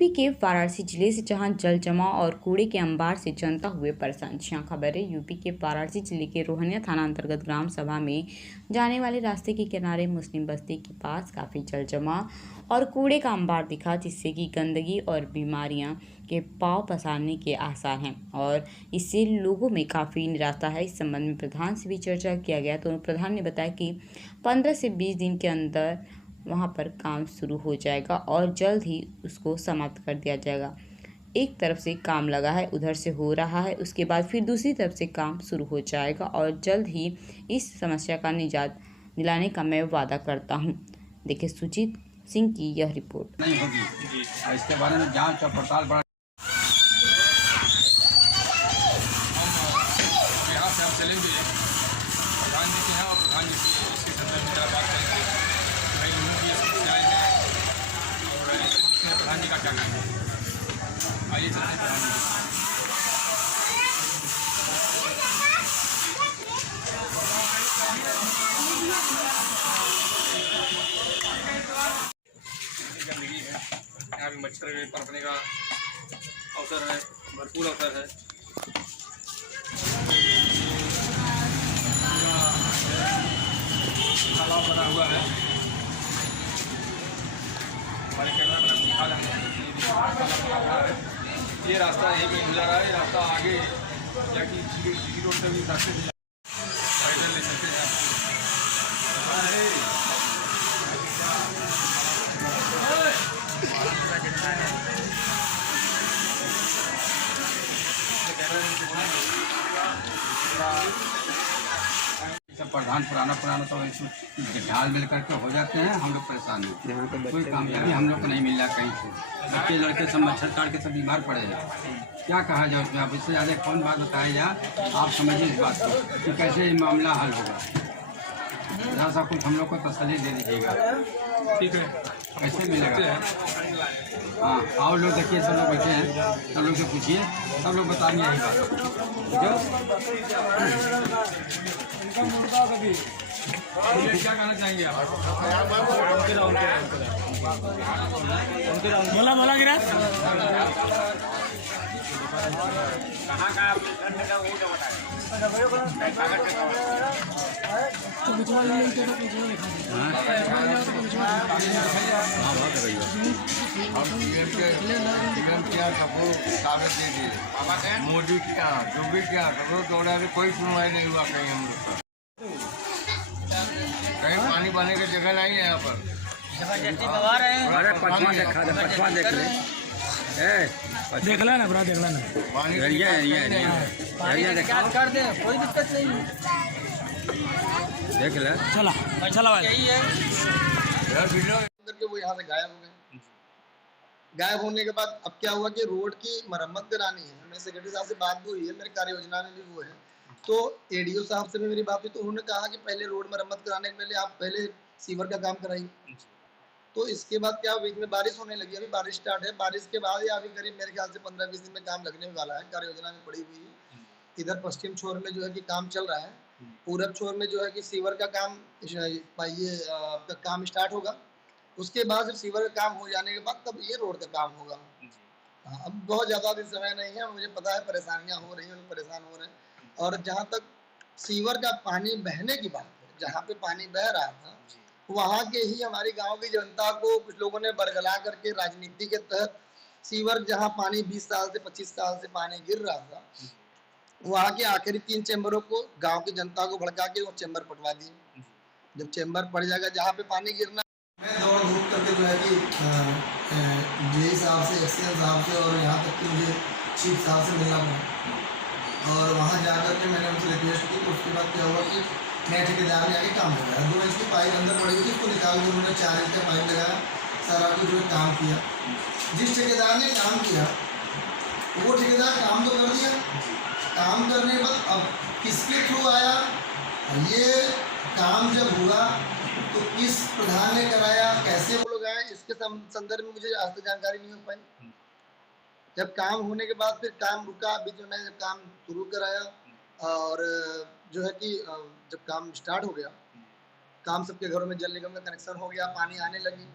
UP के वाराणसी जिले से जहां जल जमाव और कूड़े के अंबार से जनता हुए परेशान। खबर है यूपी के वाराणसी जिले के रोहनिया थाना अंतर्गत ग्राम सभा में जाने वाले रास्ते के किनारे मुस्लिम बस्ती के पास काफी जल जमाव और कूड़े का अंबार दिखा, जिससे कि गंदगी और बीमारियां के पांव पसारने के आसार हैं और इससे लोगों में काफ़ी निराशा है। इस संबंध में प्रधान से भी चर्चा किया गया तो प्रधान ने बताया कि 15 से 20 दिन के अंदर वहां पर काम शुरू हो जाएगा और जल्द ही उसको समाप्त कर दिया जाएगा। एक तरफ से काम लगा है, उधर से हो रहा है, उसके बाद फिर दूसरी तरफ से काम शुरू हो जाएगा और जल्द ही इस समस्या का निजात दिलाने का मैं वादा करता हूं। देखिए सुजीत सिंह की यह रिपोर्ट। नहीं होगी इसके बारे में जांच और पड़ताल बड़ा यहाँ से हम चलेंगे प्रधान जी के हैं और प्रधान जी से इसके संदर्भ में जरा बात करेंगे कई लोगों की समस्याएँ हैं और ऐसे जिसमें प्रधान जी का क्या कहना है। आइए चलते हैं प्रधान जी। गंदगी है, यहाँ भी मच्छर के पनपने का अवसर है, भरपूर अवसर है। तालाब बना हुआ है, हमारे कैमरा मैन दिखा रहे हैं तालाब बना हुआ है। ये रास्ता यही में गुजरा है, ये रास्ता आगे जाके जी रोड से भी रास्ते से पैदल ले सकते हैं। सब प्रधान पुराना तो ढाल मिल करके हो जाते हैं। हम लोग परेशान हैं, कोई कामयाबी हम लोग को नहीं मिल रहा कहीं से। बच्चे लड़के सब मच्छर काट के सब बीमार पड़े हैं। क्या कहा जाए उसमें, आप इससे ज़्यादा कौन बात बताया जाए। आप समझिए इस बात को कि कैसे ये मामला हल होगा। जरा सा कुछ हम लोग को तसल्ली दे दीजिएगा। ठीक है, कैसे मिलेगा। हाँ, आओ लोग देखिए, सब लोग बैठे हैं, सब लोग से पूछिए, सब लोग बताएंगे यही बात। क्या कहना चाहेंगे आप? बोला गिरा मोदी क्या जो भी क्या करो दौड़ा के कोई सुनवाई नहीं हुआ कहीं। हम लोग कहीं पानी पाने की जगह नहीं है यहाँ पर। अरे पछवा देख ले, देख लेना बड़ा, देख लेना पानी कर दे, कोई दिक्कत नहीं देख ले। चला भाई। करके वो यहाँ से गायब हो गए। गायब होने के बाद अब क्या हुआ कि रोड की मरम्मत करानी है। मेरे सेक्रेटरी साहब से बात भी हुई है, मेरे कार्य योजना में भी वो है। तो एडीओ साहब से भी मेरी बात हुई, तो उन्होंने कहा कि पहले रोड मरम्मत कराने के पहले आप पहले सीवर का काम कराइए। तो इसके बाद क्या, बीच में बारिश होने लगी, अभी बारिश स्टार्ट है। बारिश के बाद या अभी करीब मेरे ख्याल से 15-20 दिन में काम लगने वाला है। कार्य योजना में पड़ी हुई है। इधर पश्चिम छोर में जो है कि काम चल रहा है, पूरब छोर में जो है कि सीवर का काम ये काम स्टार्ट होगा। उसके बाद जब सीवर का काम हो जाने के बाद तब ये रोड का काम होगा। अब बहुत ज़्यादा भी समय नहीं है, मुझे पता है परेशानियां हो रही हैं, लोग परेशान हो रहे हैं। और जहाँ तक सीवर का पानी बहने की बात है, जहाँ पे पानी बह रहा था वहाँ के ही हमारी गांव की जनता को कुछ लोगों ने बरगला करके राजनीति के तहत सीवर, जहाँ पानी 20 साल से 25 साल से पानी गिर रहा था, वहाँ के आखिरी 3 चैम्बरों को गांव की जनता को भड़का के वो चैम्बर पटवा दिए। जब चैम्बर पड़ जाएगा जहाँ पे पानी गिरना, मैं दौड़ धूप करके जो है कि जे साहब से, एक्सीएन साहब से और यहाँ तक कि मुझे चीफ साहब से मिलना पड़ा। और वहाँ जाकर के मैंने उनसे रिक्वेस्ट की। तो उसके बाद क्या हुआ कि नए ठेकेदार ने आके काम लगाया। 2 इंच की पाइप अंदर पड़ी थी, उसको निकाल कर उन्होंने 4 इंच का पाइप लगाया, सारा कुछ जो काम किया। जिस ठेकेदार ने काम किया वो ठेकेदार काम तो कर दिया। काम करने के बाद अब किसके थ्रू आया ये काम, जब हुआ तो किस प्रधान ने कराया, कैसे वो लोग आए, इसके संदर्भ में मुझे आज तक जानकारी नहीं हो पाई। जब काम होने के बाद फिर काम रुका, बीच में मैंने जब काम शुरू कराया और जो है कि जब काम स्टार्ट हो गया, काम सबके घरों में जल निगम का कनेक्शन हो गया, पानी आने लगी।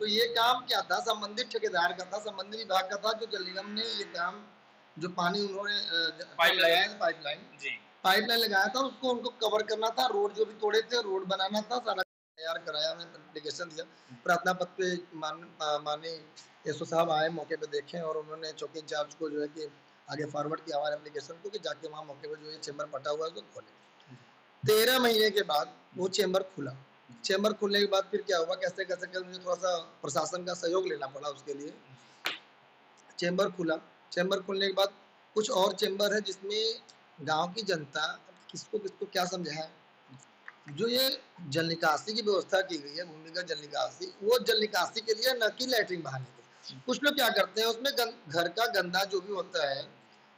तो ये काम क्या था, संबंधित ठेकेदार का था, संबंधित विभाग का था, जो जल निगम ने ये काम, जो पानी उन्होंने पाइपलाइन लगाया था, उसको उनको कवर करना था। रोड जो भी तोड़े थे, रोड बनाना था, सारा तैयार कराया, हमने एप्लीकेशन दिया। प्रार्थना पत्र पे माननीय एसओ साहब आए, मौके पे देखे और उन्होंने चौकी इंचार्ज को जो है कि आगे फॉरवर्ड किया हमारे एप्लीकेशन को कि जाके वहाँ मौके पर जो है चेम्बर फटा हुआ है उसको खोले। 13 महीने के बाद वो चेम्बर खुला। चेम्बर खुलने के बाद फिर क्या हुआ, कैसे कैसे मुझे थोड़ा सा प्रशासन का सहयोग लेना पड़ा उसके लिए। चेम्बर खुला, चेम्बर खुलने के बाद कुछ और चेम्बर है जिसमें गांव की जनता, किसको किसको क्या समझाए, जो ये जल निकासी की व्यवस्था की गई है, भूमिगत जल निकासी, वो जल निकासी के लिए न कि लैट्रिन बहाने के। कुछ लोग क्या करते हैं, उसमें घर का गंदा जो भी होता है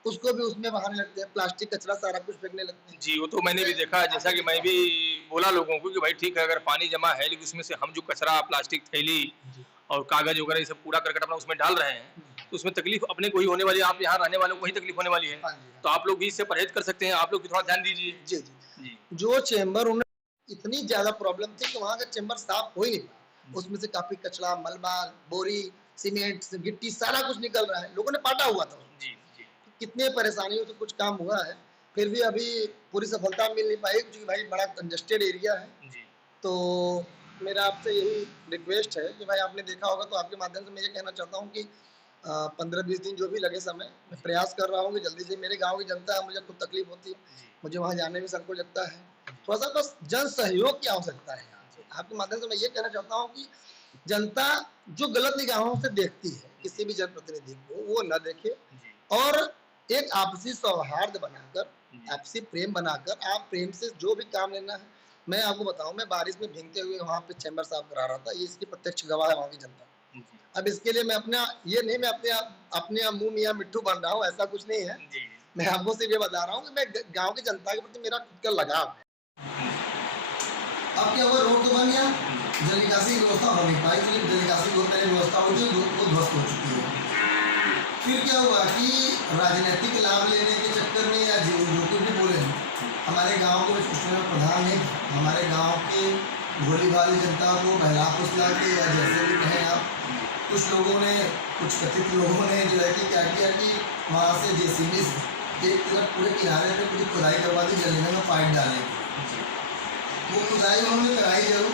उसको भी उसमें बहाने लगते हैं, प्लास्टिक कचरा सारा कुछ फेंकने लगते हैं। जी, वो तो मैंने भी देखा है, जैसा कि मैं भी बोला लोगों को कि भाई ठीक है, अगर पानी जमा है लेकिन उसमें से हम जो कचरा, प्लास्टिक थैली और कागज वगैरह ये सब कूड़ा करकट अपना उसमें डाल रहे हैं, तो उसमें तकलीफ अपने को ही होने वाली है, आप यहाँ रहने वालों को ही तकलीफ होने वाली है। तो आप लोग भी इससे परहेज कर सकते हैं, आप लोग भी थोड़ा ध्यान दीजिए। जी जी जी। जो चेम्बर, उन्हें इतनी ज्यादा प्रॉब्लम थी कि वहाँ का चेम्बर साफ हो ही नहीं पाया, उसमें से काफी कचरा, मलबा, बोरी, सीमेंट, गिट्टी सारा कुछ निकल रहा है, लोगों ने पाटा हुआ था। कितने परेशानियों से कुछ काम हुआ है, फिर भी अभी पूरी सफलता मिल नहीं पाई क्योंकि भाई बड़ा कंजेस्टेड एरिया है। तो मेरा आपसे यही रिक्वेस्ट है कि भाई आपने देखा होगा, तो आपके माध्यम से मैं ये कहना चाहता हूँ कि 15-20 दिन जो भी लगे समय, मैं प्रयास कर रहा हूँ कि जल्दी से, मेरे गाँव की जनता है, मुझे खुद तकलीफ होती है, मुझे वहाँ जाने में संकोच लगता है, थोड़ा सा बस जन सहयोग की आवश्यकता है। आपके माध्यम से मैं ये कहना चाहता हूँ कि जनता जो गलत निगाहों से देखती है किसी भी जनप्रतिनिधि को, वो न देखे और एक आपसी सौहार्द बनाकर, आपसी प्रेम बनाकर, आप प्रेम से जो भी काम लेना है। मैं आपको बताऊं, मैं बारिश में भीगते हुए वहाँ पे चैम्बर साफ करा रहा था, ये इसकी प्रत्यक्ष गवाह है वहाँ की जनता। अब इसके लिए मैं अपने मुंह मियां मिट्टू बन रहा हूँ, ऐसा कुछ नहीं है। मैं आपको सिर्फ ये बता रहा हूँ कि मैं गाँव की जनता के प्रति मेरा खुद का लगाव है। अब क्या हुआ, रोड तो बन गया, जल निकासी की व्यवस्था हो नहीं पाई, जल निकासी की व्यवस्था होती है वो ध्वस्त हो चुकी है। फिर क्या हुआ कि राजनीतिक लाभ लेने के चक्कर में, या जो कुछ भी बोले, हमारे गांव के उसमें प्रधान नहीं, हमारे गांव के भोली भाली जनता को बहला फुसला के, या जैसे भी कहें आप, कुछ लोगों ने, कुछ कथित लोगों ने जो है कि क्या किया कि वहाँ से जेसीबी से एक तरफ पूरे किनारे पे पूरी खुदाई करवा दी, जल निगम में पाइप डालने की। वो खुदाई उन्होंने कराई जरूर,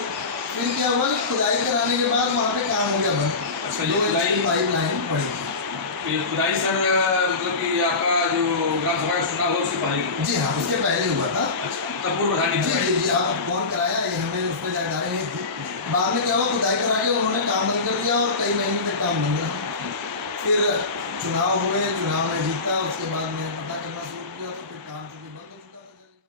फिर क्या हुआ, खुदाई कराने के बाद वहाँ पे काम हो गया बंद। पाइप लाइन पड़ी। ये खुदाई सर मतलब कि आपका जो ग्राम सभा का चुनाव हुआ उससे पहले? जी हाँ, उसके पहले हुआ था। तब पूर्व प्रधान जी, आप फोन कराया, ये हमें उस पर जानकारी नहीं थी। बाद में क्या हुआ, खुदाई करा के उन्होंने काम बंद कर दिया और कई महीने तक काम बंद रहा। फिर चुनाव हुए, चुनाव में जीता, उसके बाद मैंने पता करना शुरू